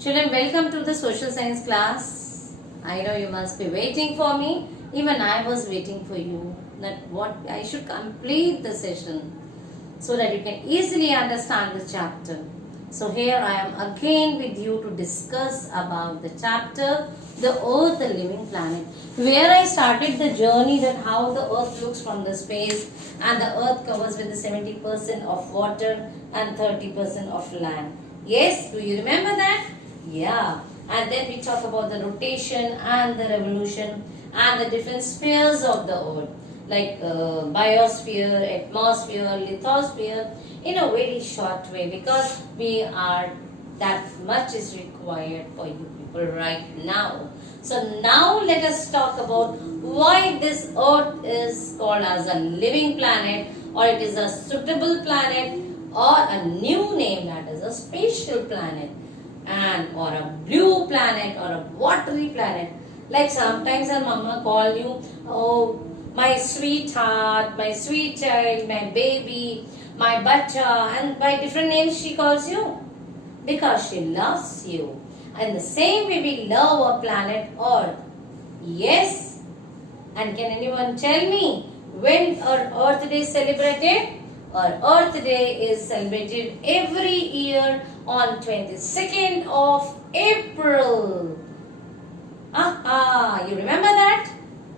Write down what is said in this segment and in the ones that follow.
Children, welcome to the social science class. I know you must be waiting for me. Even I was waiting for you. That what I should complete the session so that you can easily understand the chapter. So here I am again with you to discuss about the chapter, the Earth, the living planet, where I started the journey that how the Earth looks from the space, and the Earth covers with the 70% of water and 30% of land. Yes, do you remember that? Yeah. And then we talk about the rotation and the revolution and the different spheres of the Earth, like biosphere, atmosphere, lithosphere, in a very short way, because we are that much is required for you people right now. So now let us talk about why this Earth is called as a living planet, or it is a suitable planet, or a new name, that is a spatial planet, and or a blue planet, or a watery planet. Like sometimes a mama call you, oh my sweetheart, my sweet child, my baby, my bacha, and by different names she calls you because she loves you. And the same way we love our planet Earth. Yes? And can anyone tell me when our Earth Day is celebrated? Our Earth Day is celebrated every year on 22nd of April. Aha, you remember that?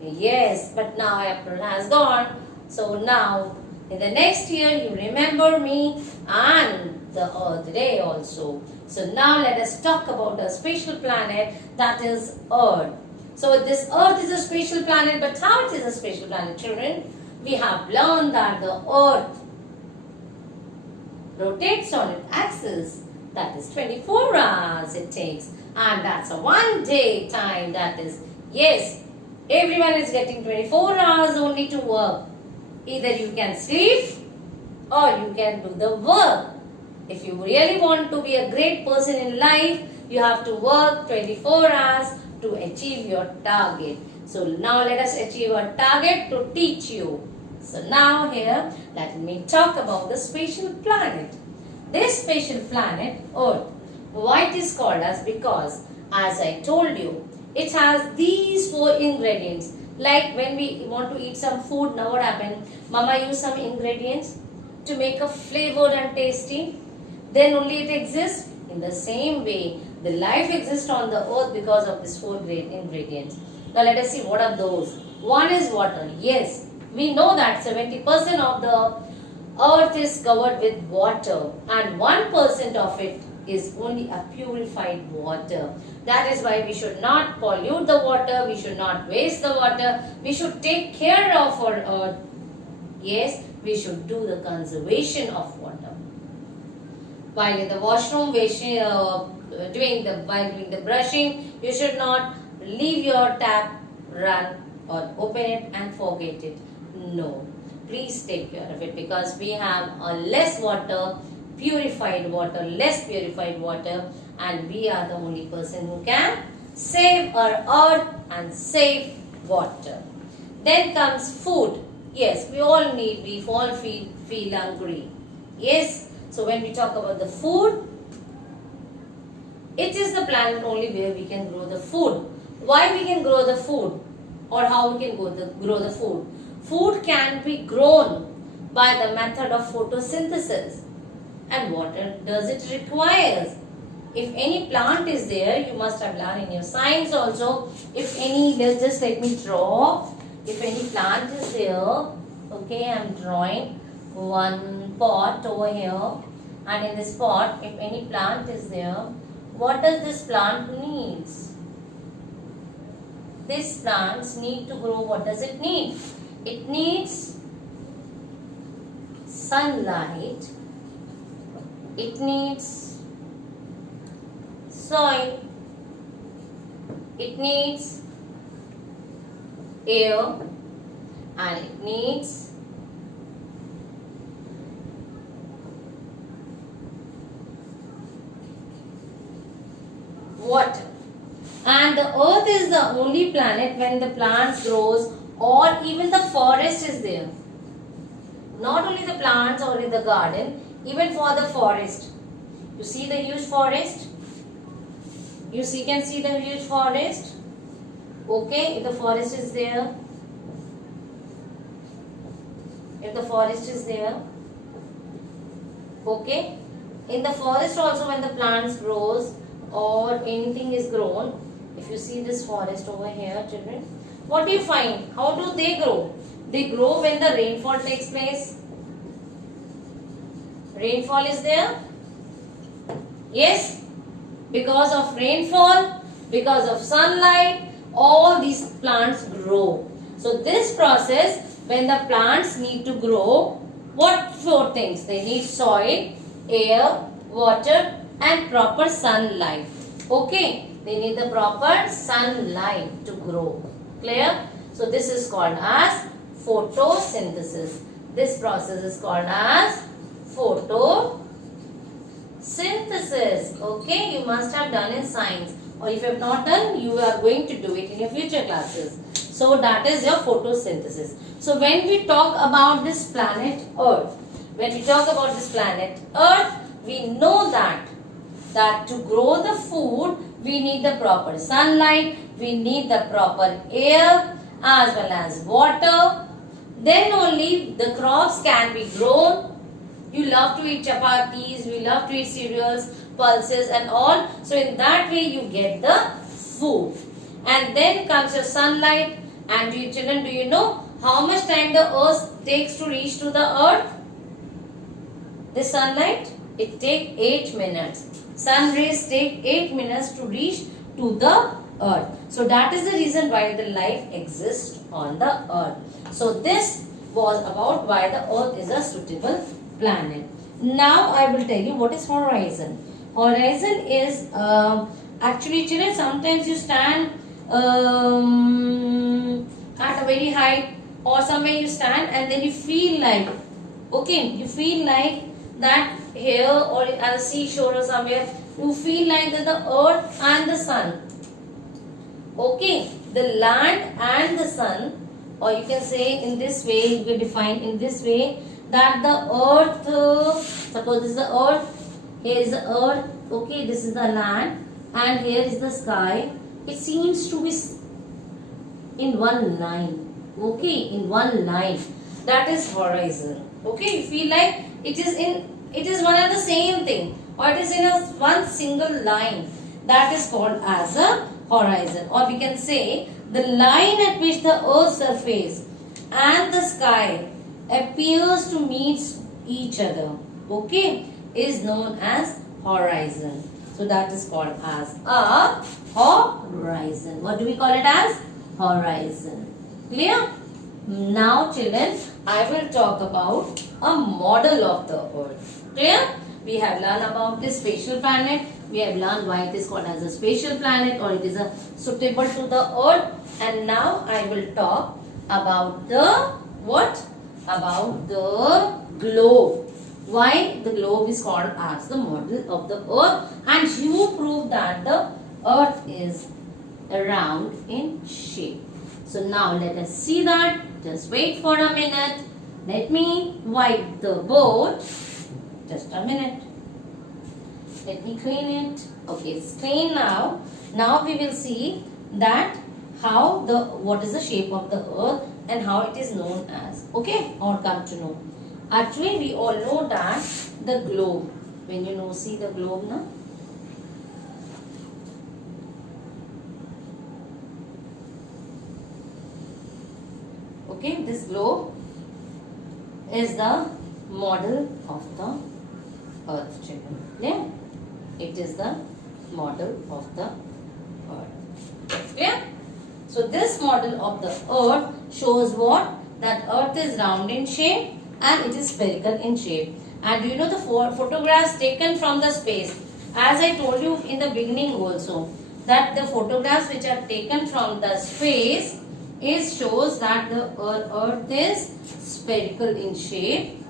Yes, but now April has gone. So now in the next year you remember me and the Earth Day also. So now let us talk about a spatial planet, that is Earth. So this Earth is a spatial planet, but how it is a spatial planet, children? We have learned that the Earth rotates on its axis, that is 24 hours it takes, and that's a 1 day time, that is, yes, everyone is getting 24 hours only to work. Either you can sleep or you can do the work. If you really want to be a great person in life, you have to work 24 hours to achieve your target. So now let us achieve our target to teach you. So now here, let me talk about the spatial planet. This spatial planet, Earth, why it is called as? Because, as I told you, it has these 4 ingredients. Like when we want to eat some food, now what happened? Mama used some ingredients to make a flavored and tasty. Then only it exists. In the same way, the life exists on the earth because of these 4 great ingredients. Now let us see what are those. One is water. Yes, we know that 70% of the earth is covered with water, and 1% of it is only a purified water. That is why we should not pollute the water, we should not waste the water, we should take care of our earth. Yes, we should do the conservation of water. While in the washroom, while doing the brushing, you should not leave your tap run or open it and forget it. No, please take care of it, because we have a less water, purified water, less purified water, and we are the only person who can save our earth and save water. Then comes food. Yes, we all feel hungry. Yes, so when we talk about the food, it is the planet only where we can grow the food. Why we can grow the food, or how we can grow the food? Food can be grown by the method of photosynthesis. And what does it require? If any plant is there, you must have learned in your science also. If any, just let me draw. If any plant is there, okay, I am drawing one pot over here. And in this pot, if any plant is there, what does this plant needs? These plants need to grow. What does it need? It needs sunlight. It needs soil. It needs air, and it needs water. And the earth is the only planet when the plants grows, or even the forest is there. Not only the plants or in the garden, even for the forest. You see the huge forest? You see, can see the huge forest. Okay, if the forest is there, okay, in the forest also when the plants grows or anything is grown, if you see this forest over here, children, what do you find? How do they grow? They grow when the rainfall takes place. Rainfall is there. Yes, because of rainfall, because of sunlight, all these plants grow. So this process, when the plants need to grow, what four things? They need soil, air, water and proper sunlight. Okay, they need the proper sunlight to grow. Clear? So this is called as photosynthesis. This process is called as photosynthesis. Okay, you must have done in science, or if you have not done, you are going to do it in your future classes. So that is your photosynthesis. So when we talk about this planet Earth, we know that to grow the food, we need the proper sunlight, we need the proper air as well as water. Then only the crops can be grown. You love to eat chapatis, we love to eat cereals, pulses and all. So in that way you get the food. And then comes your sunlight. And you children, do you know how much time the earth takes to reach to the earth? The sunlight, it takes 8 minutes. Sun rays take 8 minutes to reach to the earth. So that is the reason why the life exists on the earth. So this was about why the earth is a suitable planet. Now I will tell you what is horizon. Horizon is actually children, sometimes you stand at a very height or somewhere you stand and then you feel like, okay, you feel like that here or at a seashore or somewhere, you feel like that the earth and the sun, okay, the land and the sun, or you can say in this way, you can define in this way, that the earth, suppose this is the earth, here is the earth, okay, this is the land and here is the sky. It seems to be in one line, okay, in one line. That is horizon. Okay, you feel like it is one and the same thing, or it is in one single line. That is called as a horizon, or we can say the line at which the earth's surface and the sky appears to meet each other, okay, is known as horizon. So that is called as a horizon. What do we call it as? Horizon. Clear? Now children, I will talk about a model of the earth. Clear? We have learned about this spatial planet. We have learned why it is called as a spatial planet, or it is a suitable to the earth. And now I will talk about the what? About the globe. Why the globe is called as the model of the earth, and you prove that the earth is round in shape. So now let us see that. Just wait for a minute. Let me wipe the board. Just a minute. Let me clean it. Okay, it's clean now. Now we will see that what is the shape of the earth and how it is known as. Okay, or come to know. Actually, we all know that the globe. When you see the globe now. Okay, this globe is the model of the earth, children. Yeah, it is the model of the earth. Yeah. So this model of the earth shows what? That earth is round in shape and it is spherical in shape. And you know the photographs taken from the space. As I told you in the beginning also, that the photographs which are taken from the space shows that the earth is spherical in shape.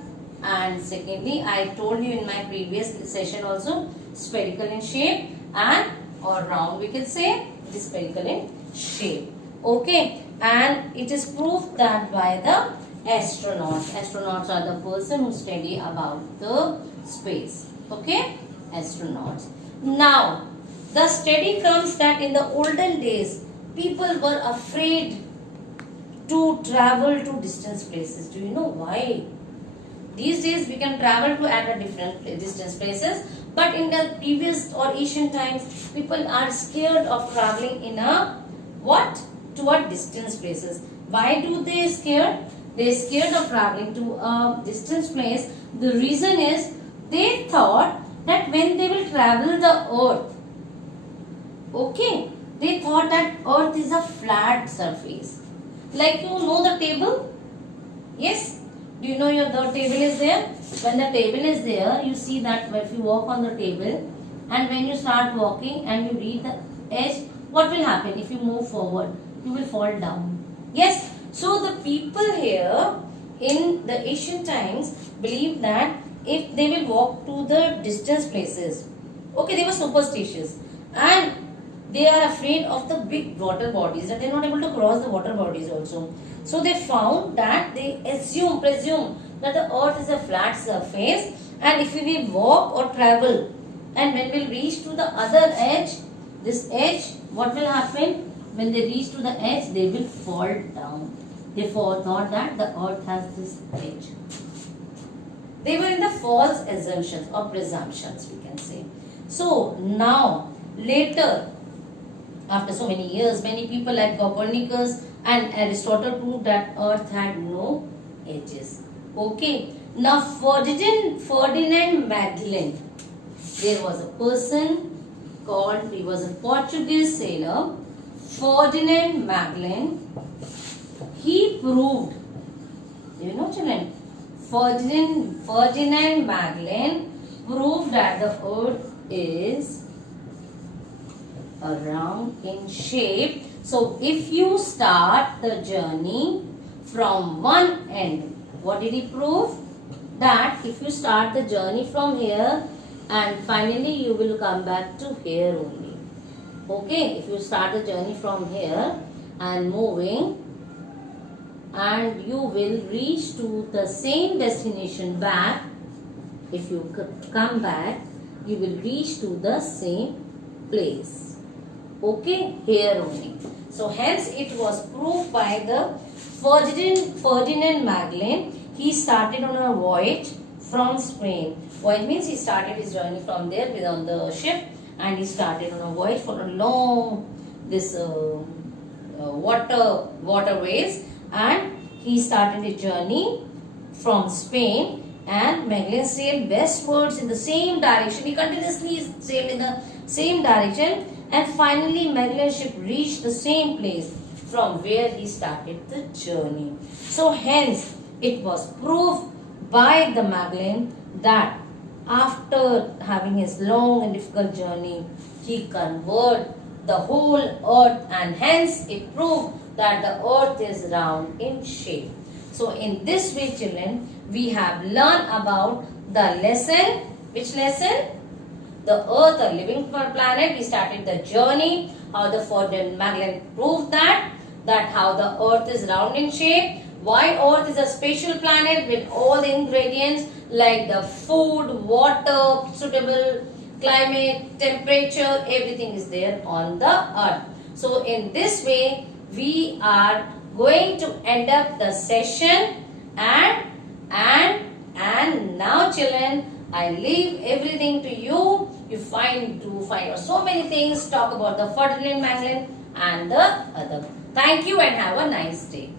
And secondly, I told you in my previous session also, spherical in shape and or round we can say, it is spherical in shape. Okay, and it is proved that by the astronauts. Astronauts are the person who study about the space. Okay, astronauts. Now, The study comes that in the olden days, people were afraid to travel to distant places. Do you know why? These days we can travel to at a different distance places, but in the previous or ancient times, people are scared of traveling in a what? Toward distance places. Why do they scared? They scared of traveling to a distance place. The reason is they thought that when they will travel the earth, okay, they thought that earth is a flat surface. Like you know the table? Yes? Do you know the table is there? When the table is there, you see that if you walk on the table and when you start walking and you reach the edge, what will happen? If you move forward, you will fall down. Yes? So the people here in the ancient times believed that if they will walk to the distance places, okay, they were superstitious and they are afraid of the big water bodies and they are not able to cross the water bodies also. So they found that they presume that the earth is a flat surface, and if we will walk or travel and when we will reach to the other edge, this edge, what will happen? When they reach to the edge, they will fall down. They thought that the earth has this edge. They were in the false assumptions or presumptions, we can say. So now, later, after so many years, many people like Copernicus and Aristotle proved that earth had no edges. Okay. Now Ferdinand Magellan, there was a person called, he was a Portuguese sailor, Ferdinand Magellan. He proved, you know children, Ferdinand Magellan proved that the earth is round in shape. So if you start the journey from one end, what did he prove? That if you start the journey from here and finally you will come back to here only. Okay, if you start the journey from here and moving and you will reach to the same destination back, if you come back, you will reach to the same place. Okay, here only. So hence it was proved by the Ferdinand Magellan. He started on a voyage from Spain. Voyage means he started his journey from there with on the ship, and he started on a voyage for a long waterways, and he started his journey from Spain. And Magellan sailed westwards in the same direction. He continuously sailed in the same direction, and finally Magellan's ship reached the same place from where he started the journey. So hence it was proved by the Magellan that after having his long and difficult journey, he converted the whole earth, and hence it proved that the earth is round in shape. So in this way, children, we have learned about the lesson. Which lesson? The earth, a living planet. We started the journey. How the Ferdinand Magellan proved that how the earth is round in shape. Why earth is a special planet with all the ingredients like the food, water, suitable climate, temperature, everything is there on the earth. So in this way, we are going to end up the session, and now children, I leave everything to you. You find out so many things, talk about the Ferdinand Magellan and the other. Thank you and have a nice day.